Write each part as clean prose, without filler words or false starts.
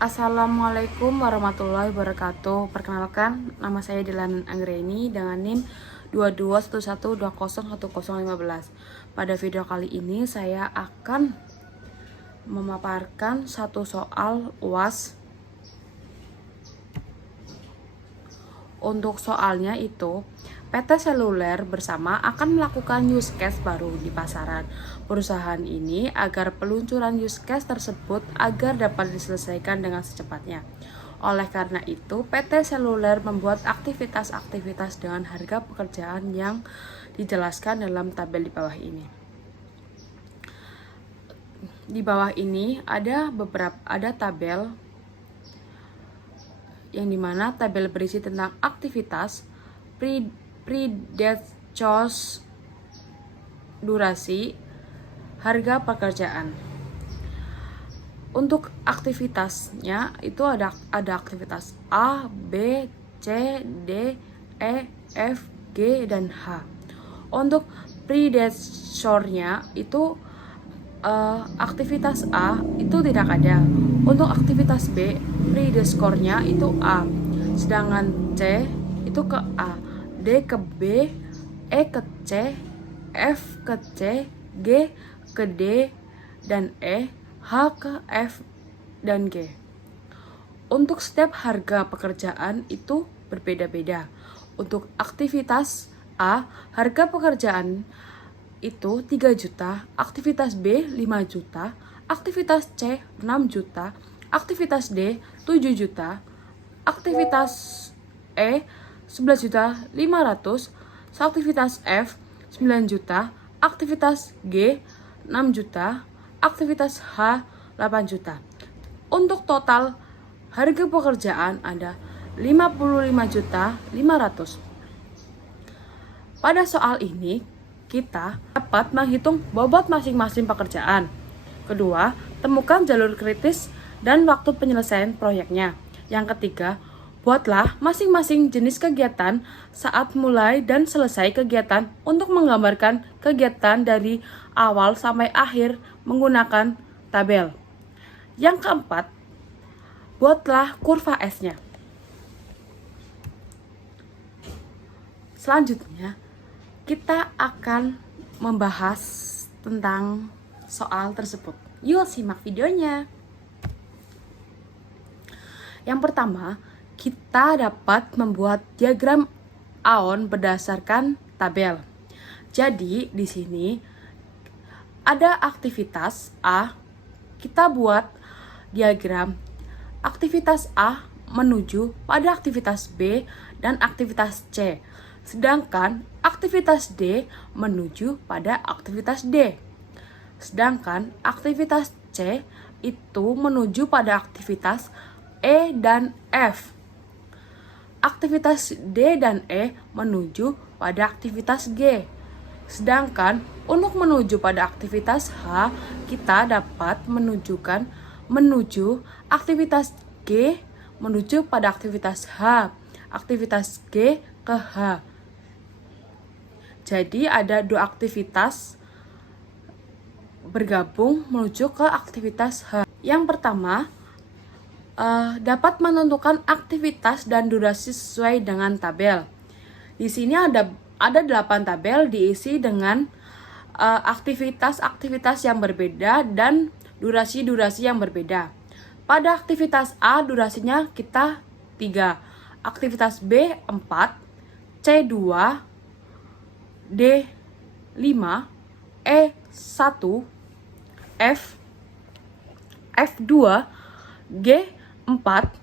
Assalamualaikum warahmatullahi wabarakatuh. Perkenalkan, nama saya Dilan Anggreni dengan NIM 2211201015. Pada video kali ini saya akan memaparkan satu soal UAS. Untuk soalnya itu, PT Seluler bersama akan melakukan use case baru di pasaran perusahaan ini agar peluncuran use case tersebut agar dapat diselesaikan dengan secepatnya. Oleh karena itu, PT Seluler membuat aktivitas-aktivitas dengan harga pekerjaan yang dijelaskan dalam tabel di bawah ini. Di bawah ini ada tabel yang dimana tabel berisi tentang aktivitas, pre-date durasi, harga pekerjaan. Untuk aktivitasnya itu ada aktivitas A, B, C, D, E, F, G, dan H. Untuk pre-date-nya itu aktivitas A itu tidak ada. Untuk aktivitas B, pre-score-nya itu A. Sedangkan C itu ke A, D ke B, E ke C, F ke C, G ke D dan E, H ke F dan G. Untuk setiap harga pekerjaan itu berbeda-beda. Untuk aktivitas A, harga pekerjaan itu 3 juta, aktivitas B 5 juta, aktivitas C 6 juta, aktivitas D 7 juta, aktivitas E 11 juta 500, aktivitas F 9 juta, aktivitas G 6 juta, aktivitas H 8 juta. Untuk total harga pekerjaan ada 55.500.000. Pada soal ini kita dapat menghitung bobot masing-masing pekerjaan. Kedua, temukan jalur kritis dan waktu penyelesaian proyeknya. Yang ketiga, buatlah masing-masing jenis kegiatan saat mulai dan selesai kegiatan untuk menggambarkan kegiatan dari awal sampai akhir menggunakan tabel. Yang keempat, buatlah kurva S-nya. Selanjutnya, kita akan membahas tentang soal tersebut. Yuk simak videonya. Yang pertama, kita dapat membuat diagram aon berdasarkan tabel. Jadi di sini ada aktivitas A, kita buat diagram aktivitas A menuju pada aktivitas B dan aktivitas C. Sedangkan aktivitas D menuju pada aktivitas D. Sedangkan aktivitas C itu menuju pada aktivitas E dan F. Aktivitas D dan E menuju pada aktivitas G. Sedangkan untuk menuju pada aktivitas H, kita dapat menuju aktivitas G menuju pada aktivitas H, aktivitas G ke H. Jadi ada dua aktivitas bergabung menuju ke aktivitas H. Yang pertama, dapat menentukan aktivitas dan durasi sesuai dengan tabel. Di sini ada 8 tabel diisi dengan aktivitas-aktivitas yang berbeda dan durasi-durasi yang berbeda. Pada aktivitas A durasinya kita 3, aktivitas B 4, C 2, D 5, E 1, F 2, G 4,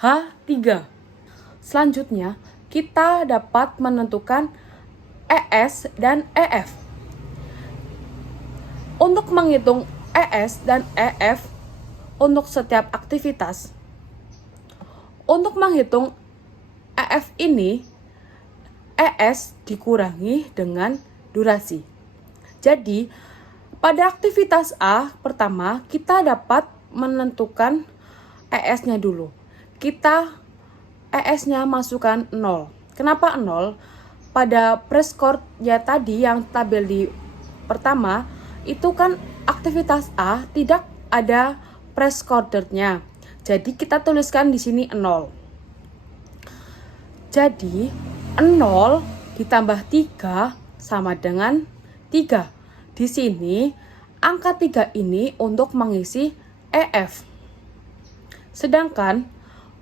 H 3. Selanjutnya, kita dapat menentukan ES dan EF. Untuk menghitung ES dan EF untuk setiap aktivitas, untuk menghitung EF ini, ES dikurangi dengan durasi. Jadi, pada aktivitas A pertama, kita dapat menentukan ES-nya dulu. Kita ES-nya masukkan 0. Kenapa 0? Pada prescore-nya tadi yang tabel di pertama, itu kan aktivitas A tidak ada prescore-nya. Jadi kita tuliskan di sini 0. Jadi 0 ditambah 3 sama dengan 3. Di sini angka 3 ini untuk mengisi EF. Sedangkan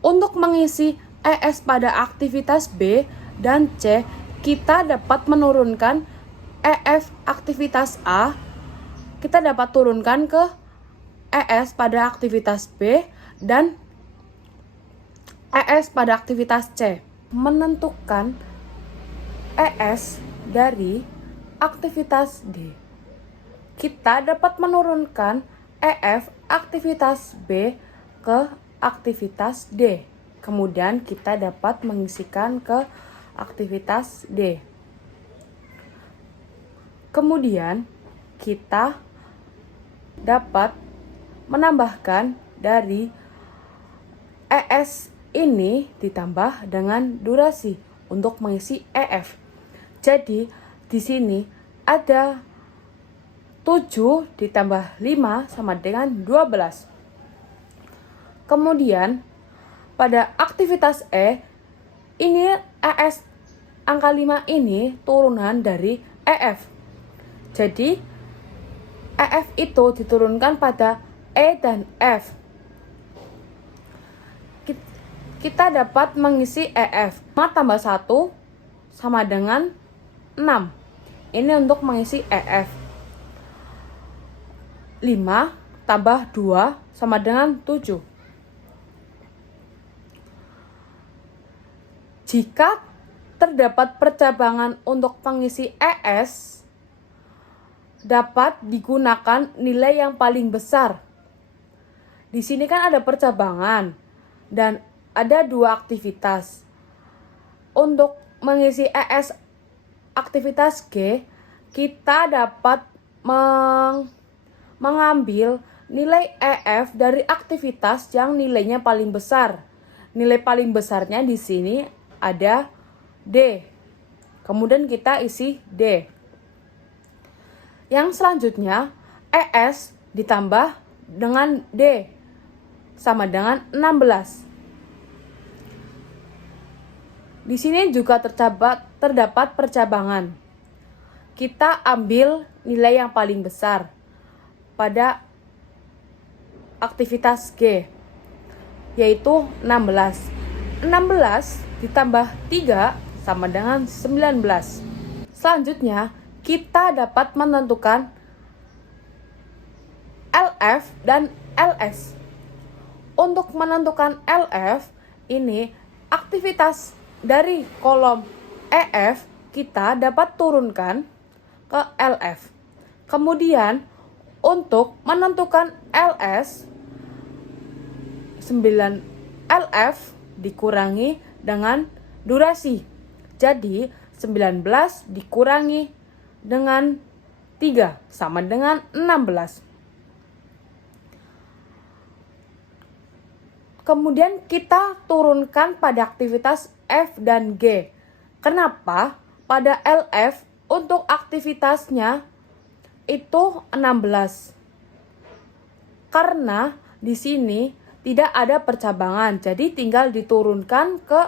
untuk mengisi ES pada aktivitas B dan C, kita dapat menurunkan EF aktivitas A, kita dapat turunkan ke ES pada aktivitas B dan ES pada aktivitas C. Menentukan ES dari aktivitas D, kita dapat menurunkan EF aktivitas B ke aktivitas D. Kemudian kita dapat mengisikan ke aktivitas D. Kemudian kita dapat menambahkan dari ES ini ditambah dengan durasi untuk mengisi EF. Jadi di sini ada 7 ditambah 5 sama dengan 12. Kemudian pada aktivitas E, ini ES angka 5 ini turunan dari EF. Jadi EF itu diturunkan pada E dan F. Kita dapat mengisi EF. 5 tambah 1 sama dengan 6. Ini untuk mengisi EF. 5 tambah 2 sama dengan 7. Jika terdapat percabangan untuk pengisi ES, dapat digunakan nilai yang paling besar. Di sini kan ada percabangan dan ada 2 aktivitas. Untuk mengisi ES aktivitas G, kita dapat mengambil nilai EF dari aktivitas yang nilainya paling besar. Nilai paling besarnya di sini ada D. Kemudian kita isi D. Yang selanjutnya ES ditambah dengan D sama dengan 16. Di sini juga terdapat percabangan. Kita ambil nilai yang paling besar pada aktivitas G, yaitu 16. 16 ditambah 3 sama dengan 19. Selanjutnya, kita dapat menentukan LF dan LS. Untuk menentukan LF, ini aktivitas dari kolom EF kita dapat turunkan ke LF. Kemudian, untuk menentukan LS, 9 LF dikurangi dengan durasi. Jadi 19 dikurangi dengan 3 sama dengan 16. Kemudian kita turunkan pada aktivitas F dan G. Kenapa? Pada LF untuk aktivitasnya itu 16. Karena di sini tidak ada percabangan, jadi tinggal diturunkan ke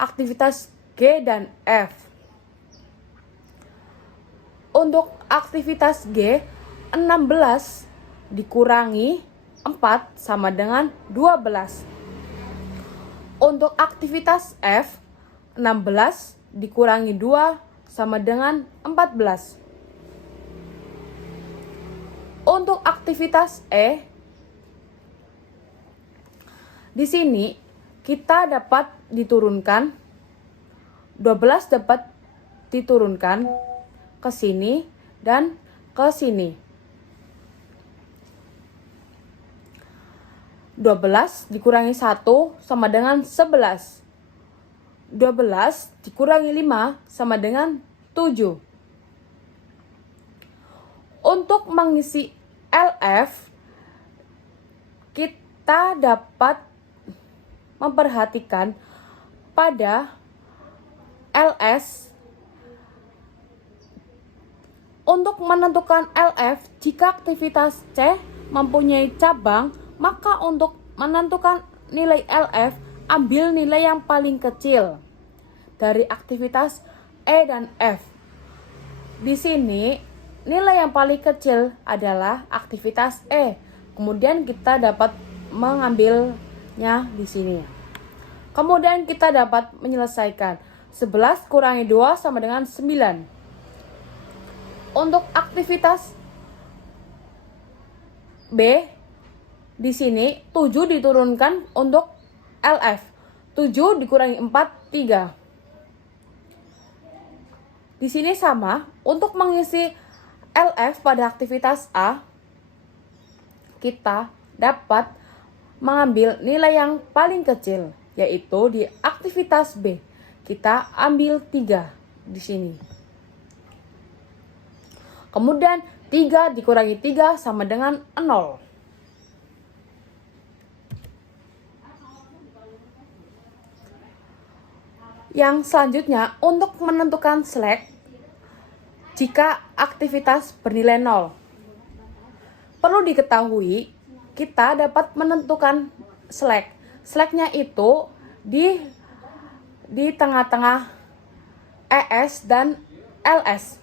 aktivitas G dan F. Untuk aktivitas G, 16 dikurangi 4 sama dengan 12. Untuk aktivitas F, 16 dikurangi 2 sama dengan 14. Untuk aktivitas E, di sini kita dapat diturunkan, 12 dapat diturunkan ke sini dan ke sini. 12 dikurangi 1 sama dengan 11. 12 dikurangi 5 sama dengan 7. Untuk mengisi LF, kita dapat memperhatikan pada LS. Untuk menentukan LF, jika aktivitas C mempunyai cabang, maka untuk menentukan nilai LF, ambil nilai yang paling kecil dari aktivitas E dan F. Di sini nilai yang paling kecil adalah aktivitas E. Kemudian kita dapat mengambilnya di sini. Kemudian kita dapat menyelesaikan 11 kurangi 2 sama dengan 9. Untuk aktivitas B, di sini 7 diturunkan untuk LF. 7 dikurangi 4, 3. Di sini sama, untuk mengisi LF pada aktivitas A, kita dapat mengambil nilai yang paling kecil, yaitu di aktivitas B. Kita ambil 3 di sini. Kemudian 3 dikurangi 3 sama dengan 0. Yang selanjutnya, untuk menentukan slack jika aktivitas bernilai 0. Perlu diketahui, kita dapat menentukan slack. Slacknya itu di tengah-tengah ES dan LS.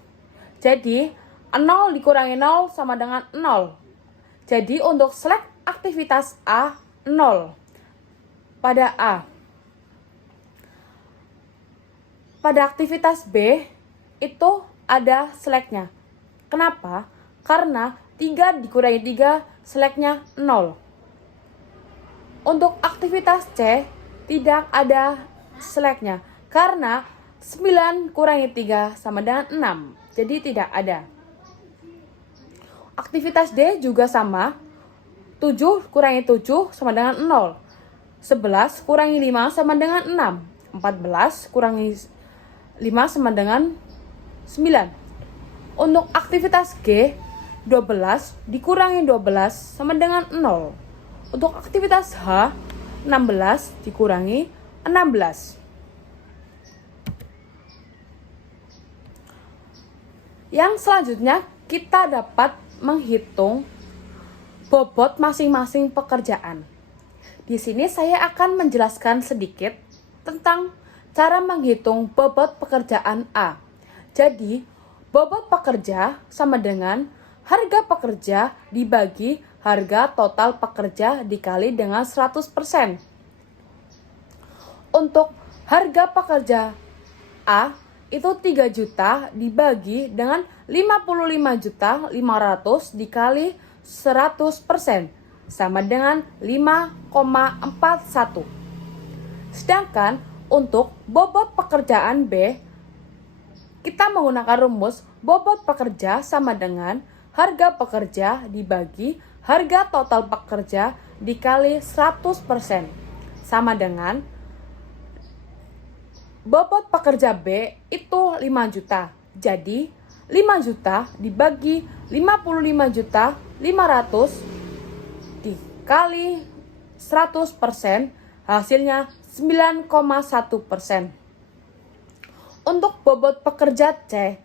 Jadi, 0 dikurangi 0 sama dengan 0. Jadi, untuk slack aktivitas A, 0 pada A. Pada aktivitas B, itu ada slacknya. Kenapa? Karena 3 dikurangi 3, slacknya 0. Untuk aktivitas C, tidak ada slacknya. Karena 9 kurangi 3 sama dengan 6. Jadi tidak ada. Aktivitas D juga sama. 7 kurangi 7 sama dengan 0. 11 kurangi 5 sama dengan 6. 14 kurangi 5 sama dengan 9. Untuk aktivitas G, 12 dikurangi 12 sama dengan 0. Untuk aktivitas H, 16 dikurangi 16. Yang selanjutnya, kita dapat menghitung bobot masing-masing pekerjaan. Di sini saya akan menjelaskan sedikit tentang cara menghitung bobot pekerjaan A. Jadi, bobot pekerja sama dengan harga pekerja dibagi harga total pekerja dikali dengan 100%. Untuk harga pekerja A itu 3 juta dibagi dengan 55.500.000 dikali 100% sama dengan 5,41. Sedangkan untuk bobot pekerjaan B, kita menggunakan rumus bobot pekerja sama dengan harga pekerja dibagi harga total pekerja dikali 100% sama dengan bobot pekerja B itu 5 juta. Jadi 5 juta dibagi 55.500.000 dikali 100% hasilnya 9,1%. Untuk bobot pekerja C,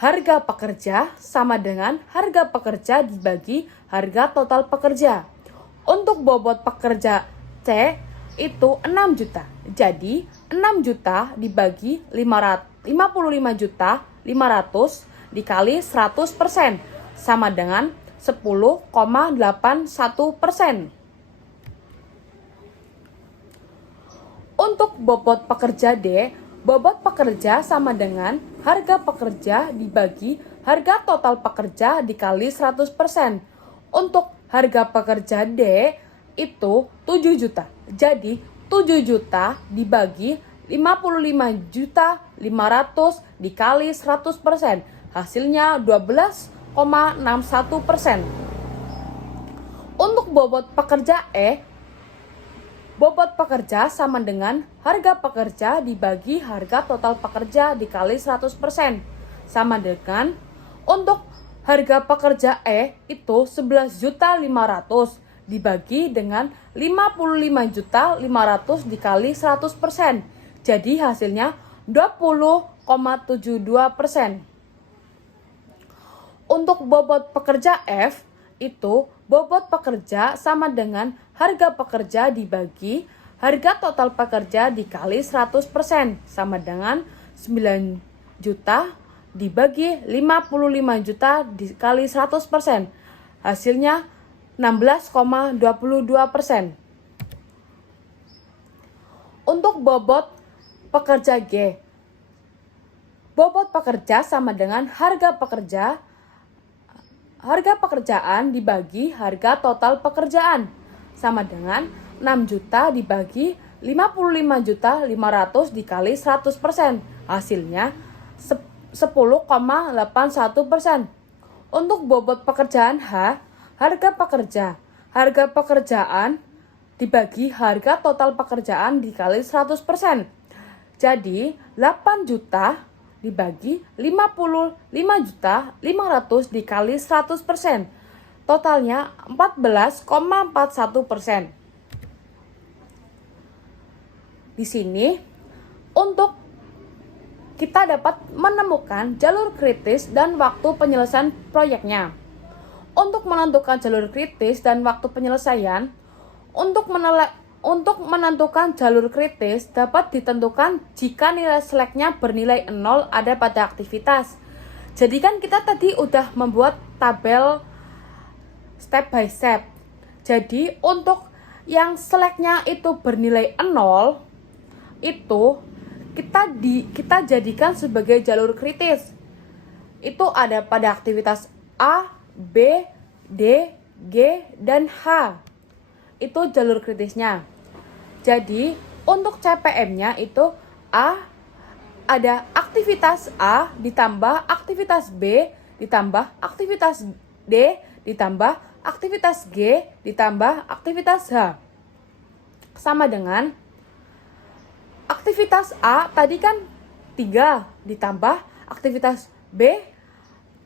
harga pekerja sama dengan harga pekerja dibagi harga total pekerja. Untuk bobot pekerja C itu 6 juta. Jadi 6 juta dibagi 55.500.000 dikali 100% sama dengan 10,81%. Untuk bobot pekerja D, bobot pekerja sama dengan harga pekerja dibagi harga total pekerja dikali 100%. Untuk harga pekerja D itu 7 juta. Jadi 7 juta dibagi 55.500.000 dikali 100%. Hasilnya 12,61%. Untuk bobot pekerja E, bobot pekerja sama dengan harga pekerja dibagi harga total pekerja dikali 100%. Sama dengan untuk harga pekerja E itu 11.500.000 dibagi dengan 55.500.000 dikali 100%. Jadi hasilnya 20,72%. Untuk bobot pekerja F itu bobot pekerja sama dengan harga pekerja dibagi harga total pekerja dikali 100% sama dengan 9 juta dibagi 55 juta dikali 100%. Hasilnya 16,22%. Untuk bobot pekerja G, bobot pekerja sama dengan harga pekerjaan dibagi harga total pekerjaan sama dengan 6 juta dibagi 55.500.000 dikali 100%. Hasilnya 10,81%. Untuk bobot pekerjaan H, harga pekerjaan dibagi harga total pekerjaan dikali 100%. Jadi 8 juta dibagi 55.500.000 dikali 100%. Totalnya 14,41%. Di sini untuk kita dapat menemukan jalur kritis dan waktu penyelesaian proyeknya. Untuk menentukan jalur kritis dan waktu penyelesaian, untuk menentukan jalur kritis dapat ditentukan jika nilai slacknya bernilai 0 ada pada aktivitas. Jadi kan kita tadi udah membuat tabel step by step. Jadi untuk yang slacknya itu bernilai 0, itu kita jadikan sebagai jalur kritis. Itu ada pada aktivitas A, B, D, G, dan H. Itu jalur kritisnya. Jadi untuk CPM-nya itu ada aktivitas A ditambah aktivitas B ditambah aktivitas D ditambah aktivitas G ditambah aktivitas H. Sama dengan aktivitas A tadi kan 3 ditambah aktivitas B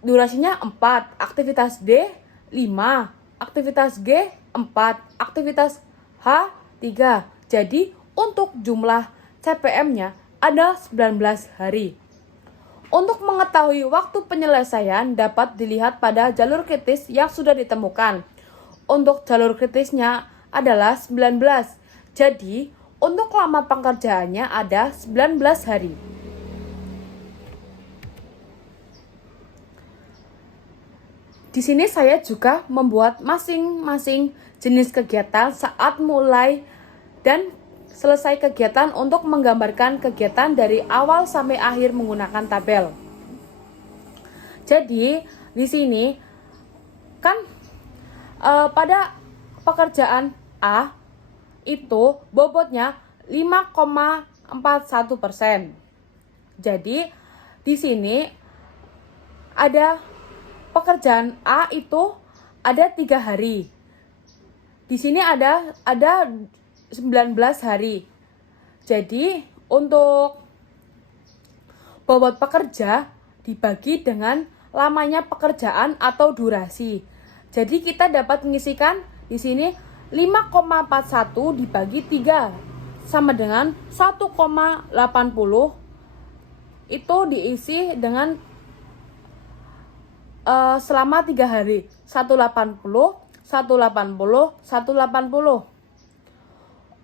durasinya 4, aktivitas D 5, aktivitas G 4, aktivitas H 3. Jadi untuk jumlah CPM-nya ada 19 hari. Untuk mengetahui waktu penyelesaian dapat dilihat pada jalur kritis yang sudah ditemukan. Untuk jalur kritisnya adalah 19. Jadi untuk lama pengerjaannya ada 19 hari. Di sini saya juga membuat masing-masing jenis kegiatan saat mulai dan selesai kegiatan untuk menggambarkan kegiatan dari awal sampai akhir menggunakan tabel. Jadi di sini kan pada pekerjaan A itu bobotnya 5,41%. Jadi di sini ada pekerjaan A itu ada 3 hari. Di sini ada 19 hari. Jadi untuk bobot pekerja dibagi dengan lamanya pekerjaan atau durasi. Jadi kita dapat mengisikan di sini 5,41 dibagi 3 sama dengan 1,80. Itu diisi dengan selama 3 hari. 180, 180, 180.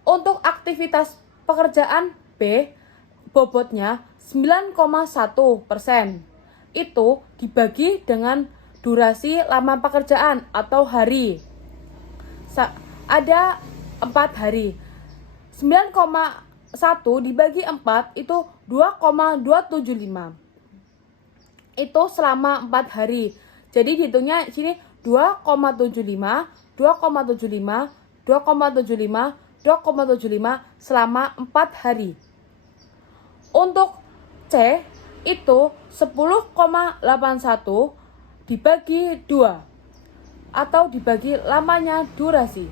Untuk aktivitas pekerjaan B, bobotnya 9,1%. Itu dibagi dengan durasi lama pekerjaan atau hari. Ada 4 hari. 9,1 dibagi 4 itu 2,275. Itu selama 4 hari. Jadi dihitungnya sini 2,75, 2,75, 2,75, 2,75 selama 4 hari. Untuk C itu 10,81 dibagi 2 atau dibagi lamanya durasi.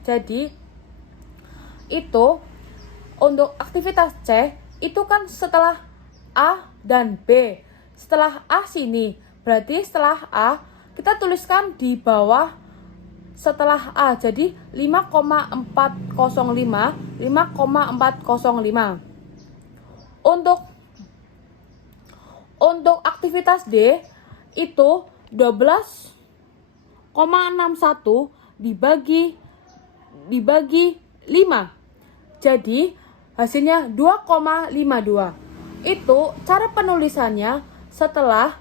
Jadi itu untuk aktivitas C itu kan setelah A dan B. Setelah A sini, berarti setelah A kita tuliskan di bawah setelah A. Jadi 5,405, 5,405. Untuk aktivitas D itu 12,61 dibagi dibagi 5. Jadi hasilnya 2,52. Itu cara penulisannya setelah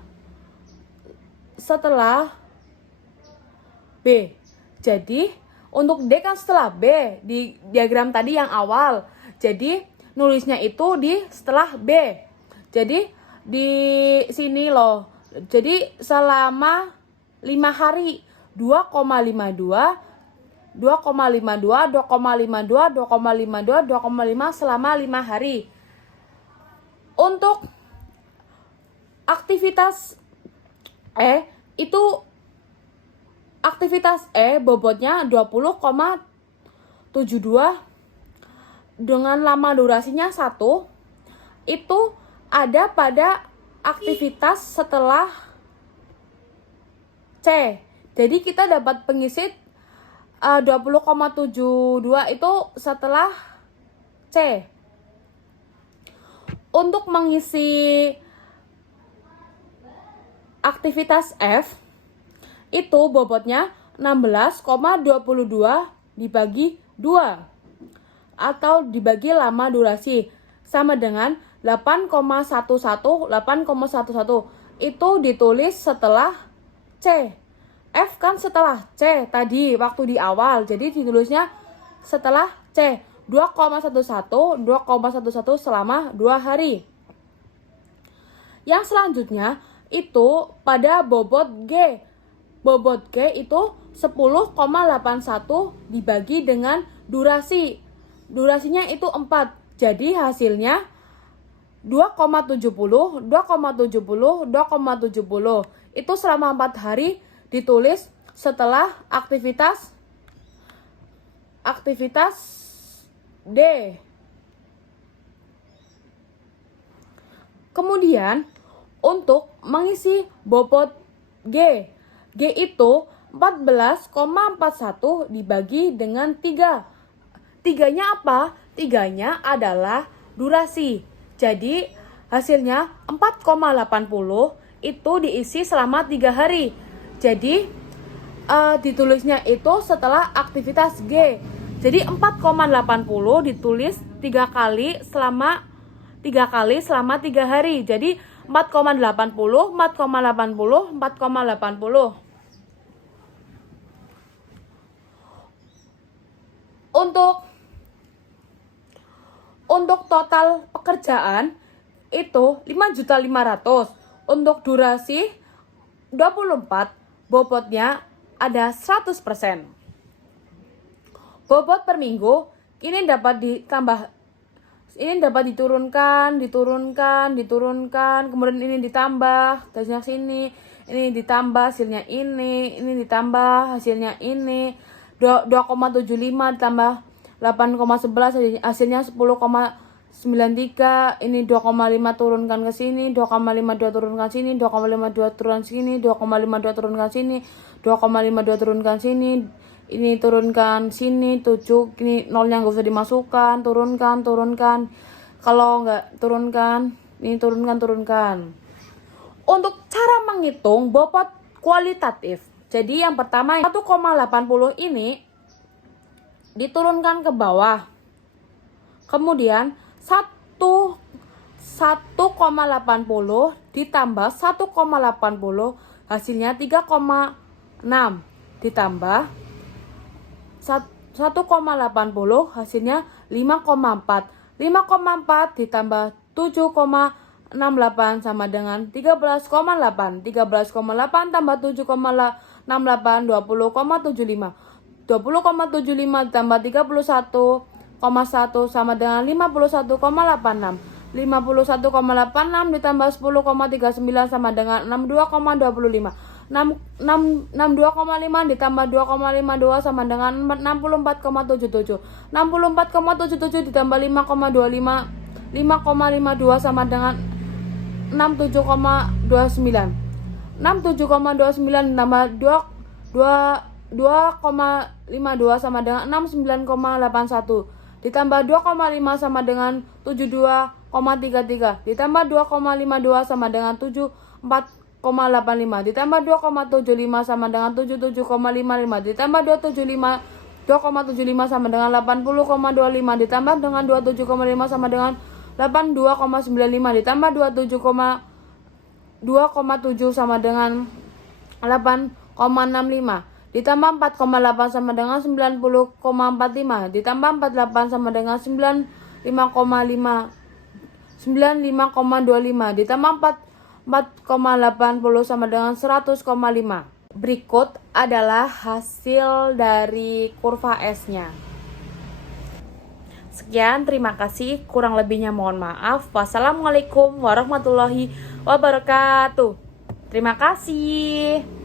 B. Jadi untuk D kan setelah B di diagram tadi yang awal. Jadi nulisnya itu di setelah B. Jadi di sini loh. Jadi selama 5 hari 2,52 selama 5 hari. Untuk aktivitas itu aktivitas bobotnya 20,72 dengan lama durasinya 1. Itu ada pada aktivitas setelah C. Jadi kita dapat pengisit 20,72 itu setelah C. Untuk mengisi aktivitas F itu bobotnya 16,22 dibagi 2 atau dibagi lama durasi sama dengan 8,11 itu ditulis setelah C. F kan setelah C tadi waktu di awal, jadi ditulisnya setelah C 2,11 selama 2 hari. Yang selanjutnya itu pada bobot G. Bobot G itu 10,81 dibagi dengan durasi. Durasinya itu 4. Jadi hasilnya 2,70. Itu selama 4 hari ditulis setelah aktivitas D. Kemudian untuk mengisi bobot G. G itu 14,41 dibagi dengan 3. Tiganya apa? Tiganya adalah durasi. Jadi hasilnya 4,80 itu diisi selama 3 hari. Jadi ditulisnya itu setelah aktivitas G. Jadi 4,80 ditulis 3 kali selama 3 hari. Jadi 4,80. Untuk total pekerjaan itu 5.500.000. Untuk durasi 24, bobotnya ada 100%. Bobot per minggu ini dapat diturunkan, kemudian ini ditambah, hasilnya sini, ini ditambah, hasilnya ini ditambah, hasilnya ini, 2,75 ditambah 8,11, hasilnya 10,93, ini 2,5 turunkan ke sini, 2,52 turunkan sini, 2,52 turunkan sini, 2,52 turunkan sini, 2,52 turunkan sini, ini turunkan sini 7, ini nolnya nggak usah dimasukkan, turunkan, kalau nggak turunkan, ini turunkan. Untuk cara menghitung bobot kualitatif, jadi yang pertama 1,80 ini diturunkan ke bawah, kemudian 1,80 ditambah 1,80 hasilnya 3,6 ditambah 1,80 hasilnya 5,4. 5,4 ditambah 7,68 sama dengan 13,8. 13,8 tambah 7,68 20,75. 20,75 ditambah 31,1 sama dengan 51,86. 51,86 ditambah 10,39 sama dengan 62,25. 62,5 ditambah 2,52 sama dengan 64,77. 64,77 ditambah 5,25. 5,52 sama dengan 67,29. 67,29 ditambah 2,52 sama dengan 69,81. Ditambah 2,5 sama dengan 72,33. Ditambah 2,52 sama dengan 74,85. Ditambah 2,75 sama dengan 77,55. Ditambah 2,75 2,75 sama dengan 80,25 ditambah dengan 27,5 sama dengan 82,95 ditambah 2,7 sama dengan 8,65 ditambah 4,8 sama dengan 90,45 ditambah 48 sama dengan 95,25 ditambah 4,80 sama dengan 100,5. Berikut adalah hasil dari kurva S-nya. Sekian, terima kasih. Kurang lebihnya mohon maaf. Wassalamualaikum warahmatullahi wabarakatuh. Terima kasih.